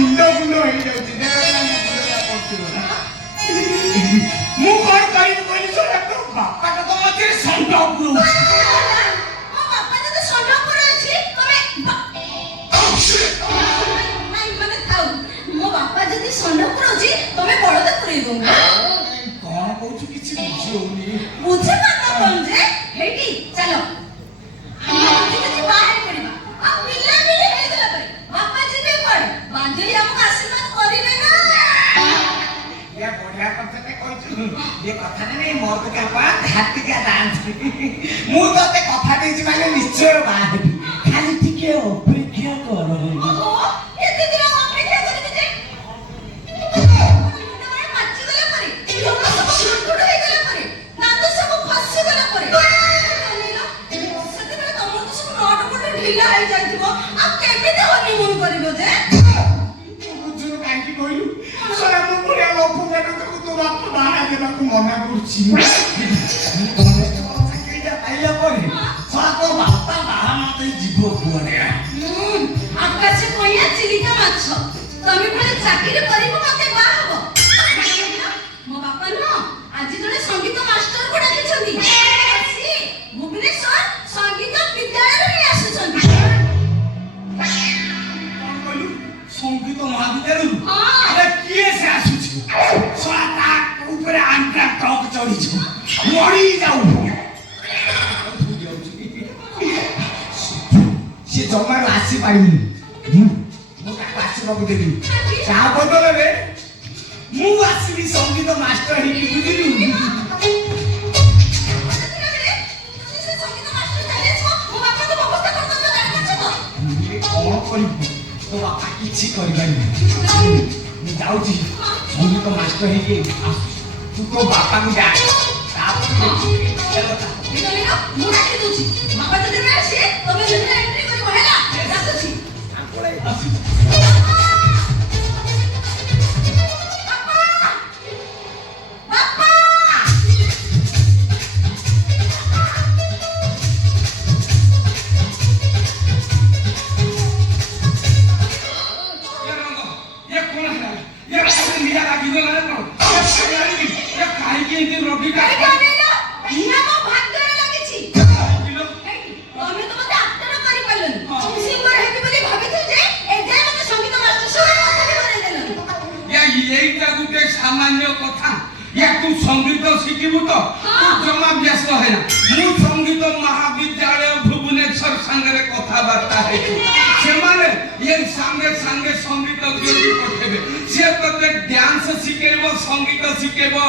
ମୁଣ୍ଡ ମୁଣ୍ଡ ହେଇଯାଉଛି ମୁଁ କଣ କହିବି କହିଲି ଶୁଣ ତୋ ବାପା ତ ମତେ ଷଣ୍ଢ ପୁରଉଛି ମୋ ବାପା ଯଦି ଷଣ୍ଢ ପୁରଉଛି ତମେ ମାନେ ଥାଉ ମୋ ବାପା ଯଦି ଷଣ୍ଢ ପୁରଉଛି ତମେ ବଳଦ ପୁରେଇ ଦଉନ କଣ କହୁଛୁ କିଛି ବୁଝି ହଉନି ବୁଝିପାରୁନ କଣ ଯେ ହେଇଟି ଚାଲ ଆମେ ଯଦି ବାହାରେ ପଡ଼ିବା ଆଉ ପିଲା ପିଲି ହେଇଗଲା ପରେ ବାପା ଯିବେ କୁଆଡେ ବାନ୍ଧବୀ ଆମକୁ ଆଶୀର୍ବାଦ କରିବେ ନା ये बढ़िया कथाटे कहछु ये कथाटे नहीं मोर तो कापा हाथी का डांस मु तो ते कथा देछि माने निश्चय बाहेबी खाली टिके अपेक्षा करो ओहो एते दिन अपेक्षा करबे जे मुंडे माची गला परे लोक सब गुडगुड हे गला परे दांत सब फसी गला परे नीलो सते बेले तमर तो सब नट गुड ढिला हे जाइथिबो आ केमिते हनीमून करबो जे बुझु कांकी कहलु सरा मु पुरे लोक मेनो तो बाप बाहा देबाकू मना करछि केटा आइला परे सरा तो बापा बाहा मते जीव कुआरे आकाश कोइया चिलिका माछ तमे परे चाकरी करिबो मते बा हबो मो बापा न आज जने संगीत मास्टर को डाकिछंती सी भुवनेश्वर संगीत विद्यालय रे आसुछंती कोन कहलु संगीत महाविद्यालय हां अरे किए से आसुछि सरा ऊपर आंटा टॉक चढ़ी छु मरी जाऊ से जमार आसी पाइनी मु का आसी बाबू देबी चा बदल रे मु आसीबी संगीत मास्टर ही बुझिली कौन करी तो बापा किछि करि पाइनी मु जाउची संगीत मास्टर ही के तू तो बापा को जा सामान्य कथा या तू संगीत शिखिबु तो तू जमा व्यस्त है ना मु संगीत महाविद्यालय भुवनेश्वर संगे कथा बार्ता है से माने ये संगे संगे संगीत जोड़ी पठेबे से तते डांस शिखेबो संगीत शिखेबो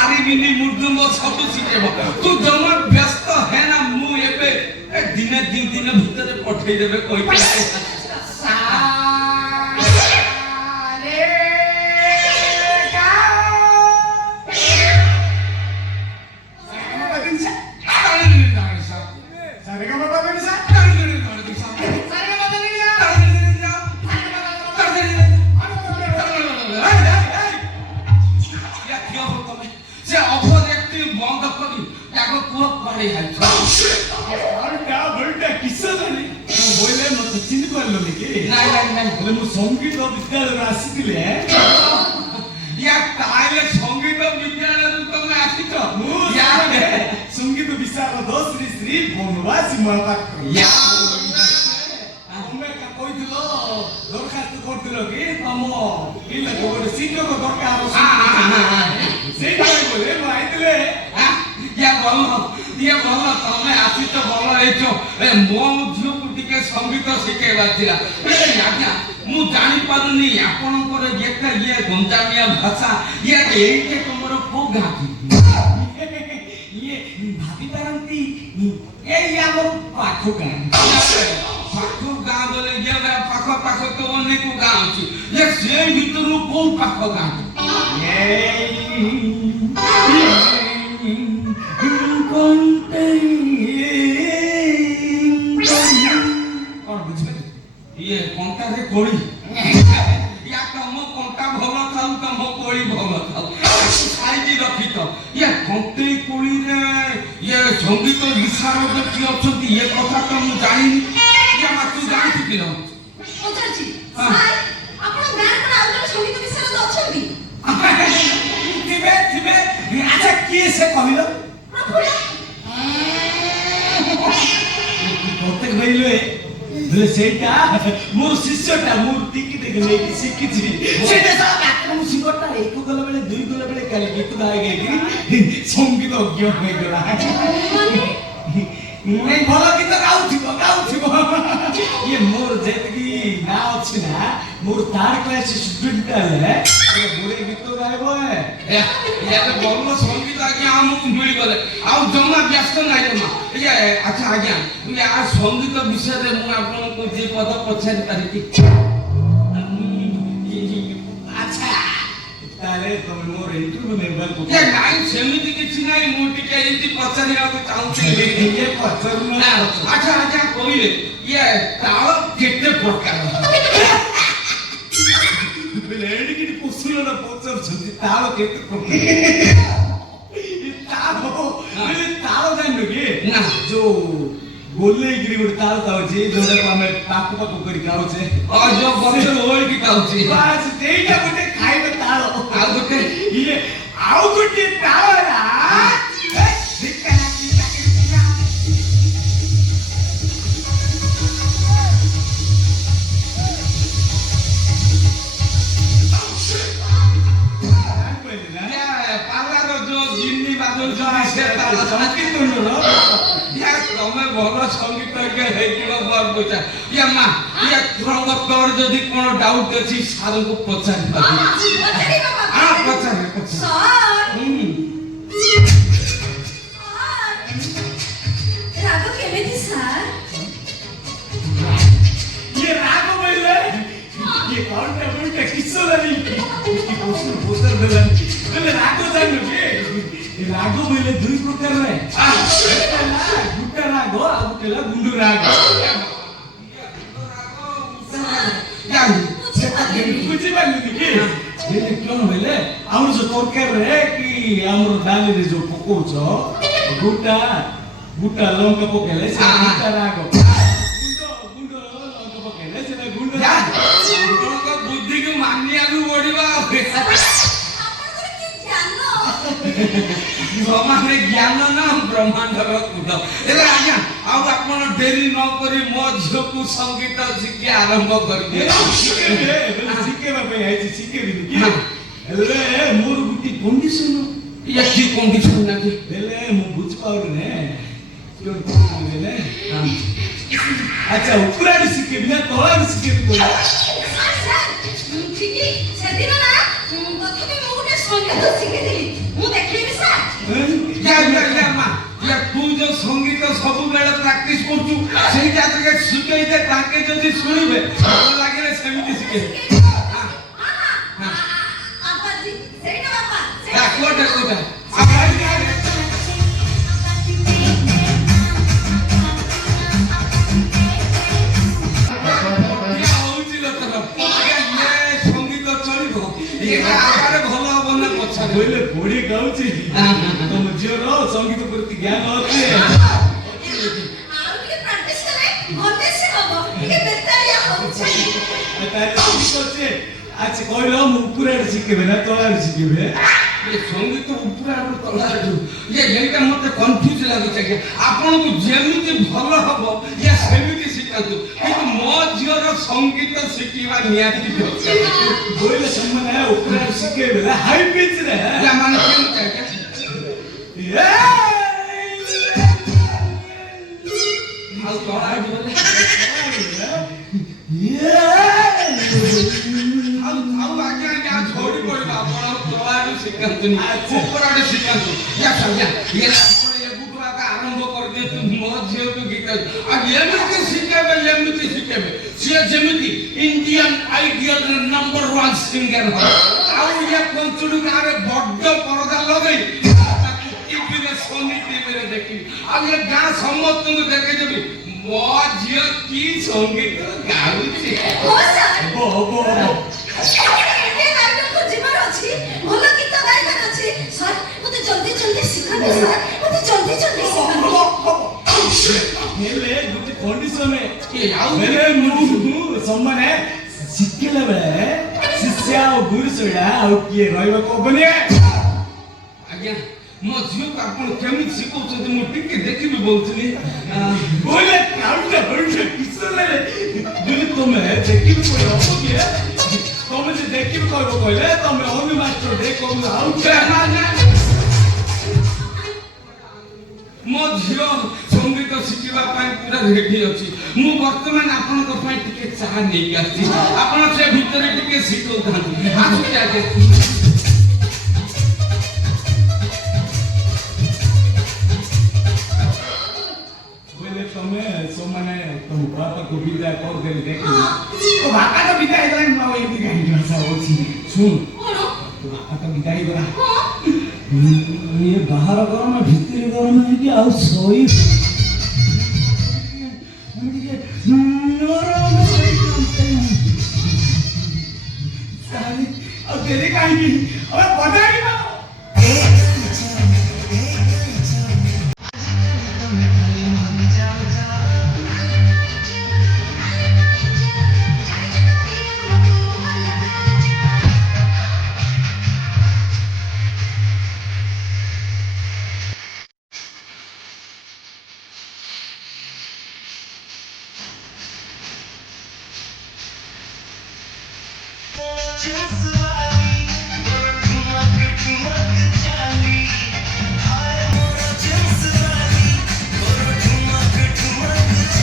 आरी मिनी मुर्दुंग सब शिखेबो तू जमा व्यस्त है ना मु एबे दिन भीतर पठेई देबे कोइ संगीत विद्यालय आसीथिले या ताइले संगीत विद्यालय तुमे आसीछ या संगीत विशारद श्री श्री बनवासी महापात्र या हमें का कहिदिलो दरखास्त करदिलो कि तम इले गोटे शिक्षक दरकार सेई भाई बोले आइतिले या बोलो तमे आसीछ बोलो एचो ए मो झियो टिके संगीत शिखेबा थिला आज्ञा मु जानि पारुनी आपनकर जेका ये गंजामिया भाषा ये एके तमरो को गाथि ये भाबी पारंती ए यामो पाखो गां बोले ये पाखो तो अनेक गां अछि ये से भितरु को पाखो गां ये कंटा रे कोड़ी या तम कंटा भलो थाउ तम कोड़ी भलो थाउ साइज रखी तो ये कंटे कोड़ी रे ये संगीत विशारद की अछती ये कथा तो मु जानि या मा तू जानि कि न ओछाची सार आपण କହିଲ ପ୍ରଫୁଲ୍ଲ ପ୍ରତ୍ୟେକ କହିଲେ ବୋଲେ ସେଇଟା ମୋର ଶିଷ୍ୟଟା ମୁଁ ଟିକି ଟିକି ନେଇକି ଶିଖିଛି ସେଇଟା ସାରା ଡାକ୍ତର ମୁଁ ଶିଖଟା ଏକ ଗଲା ବେଳେ ଦୁଇ ଗଲା ବେଳେ କାଲି ଗୀତ ଗାଇକି ସଙ୍ଗୀତ ଅଜ୍ଞ ହୋଇଗଲା ଭଲ ଗୀତ ଗାଉଥିବ ଇଏ ମୋର ଯେତିକି ନାଁ ଅଛି ନା ମୋର ଥାର୍ଡ କ୍ଲାସ ଷ୍ଟୁଡେଣ୍ଟ ହେଲେ ବଢିଆ ଗୀତ ଗାଇବ ଭଲ ସଙ୍ଗୀତ ଆଜ୍ଞା ଆମକୁ ମିଳିଗଲେ ଆଉ ଜମା ବ୍ୟସ୍ତ ନାହିଁ ଜମା ଆଚ୍ଛା ଆଜ୍ଞା ସଙ୍ଗୀତ ବିଷୟରେ ମୁଁ ଆପଣଙ୍କୁ ଯେ ପଦ ପଚାରି ପାରିବି ଆଚ୍ଛା ତାହେଲେ ତମେ ମୋର ଇଣ୍ଟରଭ୍ୟୁ ନେବାକୁ ନାଇଁ ସେମିତି କିଛି ନାହିଁ ମୁଁ ଟିକେ ଏମିତି ପଚାରିବାକୁ ଚାହୁଁଥିଲି ଇଏ ପଚାରୁନ ଆଚ୍ଛା ଆଜ୍ଞା କହିଲେ ଇଏ ତାଳ କେତେ ପ୍ରକାର ଏଡ଼ିକି କୁଶୁର ପଚାରୁଛନ୍ତି ତାଳ କେତେ ପ୍ରକାର ତାଳ ଜାଣିନୁ କି ନା ଯୋଉ ଗୋଲେଇକିରି ଗୋଟେ ତାଳ ଥାଉଛି ଯୋଉଟାକୁ ଆମେ ପାକୁ ପାକୁ କରି ଖାଉଛେ ଯୋଉ ଗଛରୁ ଓଳିକି ଖାଉଛି ବାସ୍ ସେଇଟା ଗୋଟେ ଖାଇବା ତାଳ ଆଉ ଗୋଟେ ଇଏ ଆଉ ଗୋଟେ ତାଳ ପାଲାର ଯୋଉ ଗିନି ବାଜଉଛନ୍ତି ସେ ତାଳ ତମେ ଭଲ ସଙ୍ଗୀତଜ୍ଞ ହେଇଥିବ ବୁଝା ମା ତୋର ଯଦି କଣ ଡାଉଟ ଅଛି ସାରଙ୍କୁ ପଚାରି ପଚାରେ ରାଗ କେମିତି ସାର୍ ये राग बोले ये कौन है बोलते किसो नहीं कि पोस्टर देलन बोले राग जानो के ये राग बोले दुई प्रकार रे गुट्टा राग आ गुटेला गुंडू राग बुझी पानी कि ये क्यों बोले हमर जो तोरकर रे कि हमर डाली रे जो पकोछ गुट्टा गुट्टा लंका पकेले से गुट्टा राग बुद्धि को मानिବାକୁ ପଡିବ ସମାନେ ଜ୍ଞାନ ନା ବ୍ରହ୍ମାଣ୍ଡର କୁଟ ଏବେ ଆଜ୍ଞା ଆଉ ଆପଣ ଡେରି ନ କରି ମୋ ଝିଅକୁ ସଙ୍ଗୀତ ଶିକ୍ଷା ଆରମ୍ଭ କରିଦିଏ ଶିଖେଇବା ପାଇଁ ଆଇଛି ଶିଖେଇବି କି ହେଲେ ମୋର ଗୋଟେ କଣ୍ଡିସନ ଇଏ କି କଣ୍ଡିସନ ନାକି ହେଲେ ମୁଁ ବୁଝିପାରୁନି ହେଲେ ଆଚ୍ଛା ଉପରାଡି ଶିଖେଇବି ନା ତଳାଡି ଶିଖେଇବି ସେଦିନ ନା ତଥାପି ମୁଁ ଗୋଟେ ସଙ୍ଗୀତ ଶିଖିଥିଲି ମୁଁ ଦେଖେଇବି ସାର୍ ତୁ ଯୋଉ ସଙ୍ଗୀତ ସବୁବେଳେ ପ୍ରାକ୍ଟିସ କରୁଛୁ ସେଇଟା ଟିକେ ଶିଖେଇଦେ ତାଙ୍କେ ଯଦି ଶୁଣିବେ ଭଲ ଲାଗିଲେ ସେମିତି ଶିଖେଇବେ କୋଉଟା କୋଉଟା ବୋଇଲେ ବଢି ଗାଉଛି ତମ ଝିଅର ସଙ୍ଗୀତ ପ୍ରତି ଜ୍ଞାନ ଅଛି ଆଉ ଟିକେ ପ୍ରାକ୍ଟିସ କଲେ ଭଲସେ ହବ ଟିକେ ବେତାଳିଆ ହଉଛି ଆଚ୍ଛା କହିଲ ମୁଁ ଉପରାଡି ଶିଖେଇବେ ନା ତଳାଡି ଶିଖେଇବେ ସଙ୍ଗୀତ ଉପରେ ଏଇଟା ମତେ କନଫ୍ୟୁଜ ଲାଗୁଛି ଆଜ୍ଞା ଆପଣଙ୍କୁ ଯେମିତି ଭଲ ହବ ଇଏ ସେମିତି ଶିଖାନ୍ତୁ କିନ୍ତୁ ମୋ ଝିଅର ସଙ୍ଗୀତ ଶିଖିବା ନିହାତି ବୋଇଲେ ସେମାନେ ଉପରାଡି ଶିଖେଇବେ ହାଇ ପିଚ୍ ରେ ମାନେ କେମିତି ଆଜ୍ଞା ଆଉ ତଳାଡି ବୋଲେ ଆଉ ଆଜ୍ଞା ଝଡ଼ି ପଡ଼ିବ ଆପଣ ତଳାଡି ଶିଖାନ୍ତୁନି ଉପରାଡି ଶିଖାନ୍ତୁ ଆରମ୍ଭ କରିଦିଅନ୍ତୁ ମୋ ଝିଅକୁ ଗୀତ ଆଉ ଏମିତି ଶିଖେଇବେ ସିଏ ଯେମିତି ଇଣ୍ଡିଆନ ଆଇଡିଅଲ ନମ୍ବର 1 ସିଙ୍ଗର ଆଉ ଇଏ ପଞ୍ଚୁଡୁ ଗାଁରେ ବଡ ପରଦା ଲଗେଇ ଟିଭିରେ ସୋନି ଟିଭିରେ ଦେଖିବି ଆଉ ଏ ଗାଁ ସମସ୍ତଙ୍କୁ ଦେଖେଇଦେବି ମୋ ଝିଅ କି ସଙ୍ଗୀତ ଗାଉଛି ଭଲ ଗୀତ ଗାଇବାର ଅଛି ସାର୍ ମତେ ଜଲ୍ଦି ଜଲ୍ଦି ଶିଖାନ୍ତୁ ସାର୍ ମତେ ଜଲ୍ଦି ଜଲ୍ଦି ଶିଖାନ୍ତୁ ହେଲେ ଗୋଟେ କଣ୍ଡିସନ ହେଲେ ମୁଁ ସମାନେ ଶିଖିଲା ବେଳେ ଶିଷ୍ୟ ଆଉ ଗୁରୁ ଶୈଳା ଆଉ କିଏ ରହିବାକୁ ହବନି ଆଜ୍ଞା ମୋ ଝିଅକୁ ଆପଣ କେମିତି ଶିଖଉଛନ୍ତି ମୁଁ ଟିକେ ଦେଖିବି ବୋଲୁଥିଲି ବୋଇଲେ କାଉଁଟା ହଉଛେ କିସଲେ ଯଦି ତମେ ଦେଖିବି କହି ହବ କି ତମେ ଯେ ଦେଖିବି କହିବ କହିଲେ ତମେ ଅନ୍ୟ ମାଷ୍ଟର ଡେ କହିବ ଆଉ ମୋ ଝିଅ ସଙ୍ଗୀତ ଶିଖିବା ପାଇଁ ପୁରା ରେଡି ଅଛି ମୁଁ ବର୍ତ୍ତମାନ ଆପଣଙ୍କ ପାଇଁ ଟିକେ ଚାହା ନେଇକି ଆସିଛି ଆପଣ ସେ ଭିତରେ ଟିକେ ଶିଖଉଥାନ୍ତି ଆସୁଛି ଆଜ୍ଞା ବୋଇଲେ ତମେ ସେମାନେ ତମ ବାପାକୁ ବିଦାୟ କରିଦେଲେ ଦେଖିବି ତ ବାପା ତ ବିଦାୟ ହେଇଗଲାଣି ଆଉ ଏମିତି କାହିଁକି ଭାଷା ହଉଛି ଶୁଣ କଣ ତୋ ବାପା ତ ବିଦାୟ ହେଇଗଲା ହଁ ଇଏ ବାହାର ଗରମ ଭିତରେ ଗରମ ହେଇକି ଆଉ ଶୋଇ ଆମେ ଟିକେ ନରମ ଆଉ ଡେରି କାହିଁକି ଆମେ ବଜାଇବା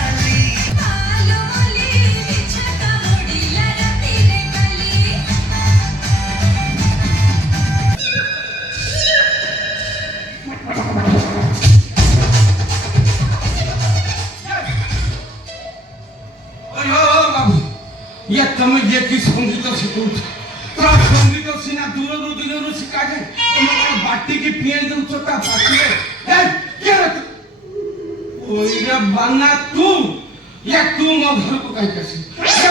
आलो मली बिछका मोडीला रातीने काली ବାବୁ ଇଏ ତମେ ଇଏ କି ସଙ୍ଗୀତ ଶିଖଉଛ ତ ସଙ୍ଗୀତ ସିନା ଦୂରରୁ ଦୂରରୁ ଶିଖାଯାଏ ତମେ କଣ ବାଟିକି ପିଆଇ ଦଉଛ ତା ପାଟିରେ ওইরা বানা তু তু ମୋ ଘରକୁ କାହିଁକି ଆସିବୁ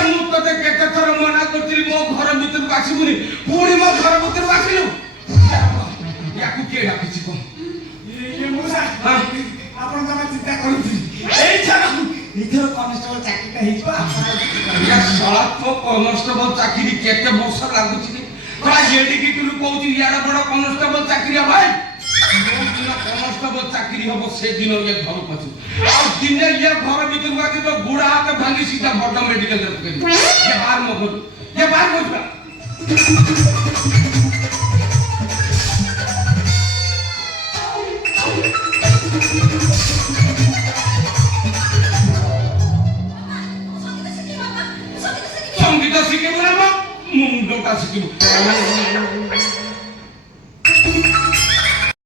ମୁଁ ତତେ କେତେ ଥର ମନା କରିଥିଲି ମୋ ଘର ଭିତରକୁ ଆସିବୁନି ପୁଣି ମୋ ଘର ଭିତରକୁ ଆସିଲୁ ୟାକୁ କିଏ ଡାକିଛି କଣ ଆପଣ ତମେ ଚିନ୍ତା କରୁଛି ଏଇ ଛାଡ଼ ଏଥର କନେଷ୍ଟବଳ ଚାକିରିଟା ହେଇଯିବ ଶଳା ତୋ କନଷ୍ଟବଳ ଚାକିରି କେତେ ବର୍ଷ ଲାଗୁଛି ଏଠିକି ତୁ କହୁଛୁ ଇଆଡ ବଡ କନଷ୍ଟବଳ ଚାକିରି ହବ ଯୋଉଦିନ କନଷ୍ଟବଳ ଚାକିରି ହବ ସେଦିନ ଇଏ ଘରକୁ ଆସିବ ଆଉ ଦିନେ ଇଏ ଘର ଭିତରକୁ ଆସି ତ ବୁଢା ହାତ ଭାଙ୍ଗି ସିଧା ବଡ ମେଡିକାଲରେ ପକେଇବି ଇଏ ବାହାର ମୋ ଘରୁ ଇଏ ବାହାର କରୁଥିଲା ସଙ୍ଗୀତ ଶିଖି ବାପା ସଙ୍ଗୀତ ଶିଖି ସଙ୍ଗୀତ ଶିଖିବୁ ନା ମୋ ମୁଣ୍ଡଟା ଶିଖିବୁ